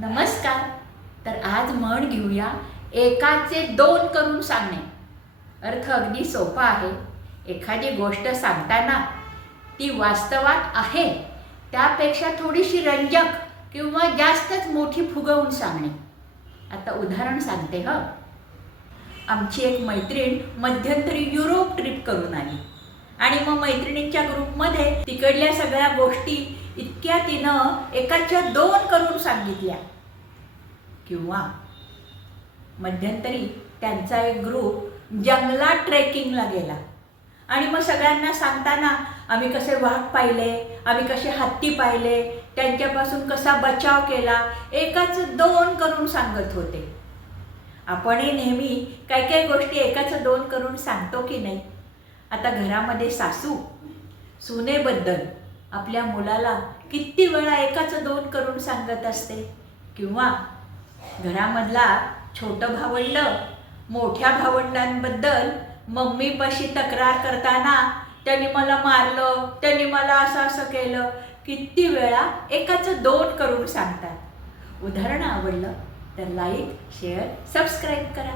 नमस्कार. तर आज म्हण घेऊया एकाचे दोन करून सांगणे. अर्थ अगदी सोपा आहे. एखादी गोष्ट सांगताना ती वास्तवात आहे. त्यापेक्षा थोडीशी रंजक किंवा जास्तच मोठी फुगवून सांगणे. आता उदाहरण सांगते ह. आमची एक मैत्रीण मध्यंतरी युरोप ट्रिप करून आली. आणि मग मैत्रिणींच्या ग्रुपमध्ये तिकडल्या सगळ्या गोष्टी इतक्या तिनं एकाच्या दोन करून सांगितल्या. किंवा मध्यंतरी त्यांचा एक ग्रुप जंगलात ट्रेकिंगला गेला. आणि मग सगळ्यांना सांगताना आम्ही कसे वाघ पाहिले? आम्ही कसे हत्ती पाहिले? त्यांच्यापासून कसा बचाव केला? एकाच दोन करून सांगत होते. आपणही नेहमी काही काही गोष्टी एकाचं दोन करून सांगतो की नाही? आता घरामध्ये सासू सुनेबद्दल. आपल्या मुलाला किती वेळा एकाचं दोन करून सांगत असते. किंवा घरामधला छोटं भावंड मोठ्या भावंडांबद्दल मम्मीपाशी तक्रार करताना त्यांनी मला मारलं त्यांनी मला असं असं केलं किती वेळा एकाचं दोन करून सांगतात. उदाहरण आवडलं तर लाईक शेअर सबस्क्राईब करा.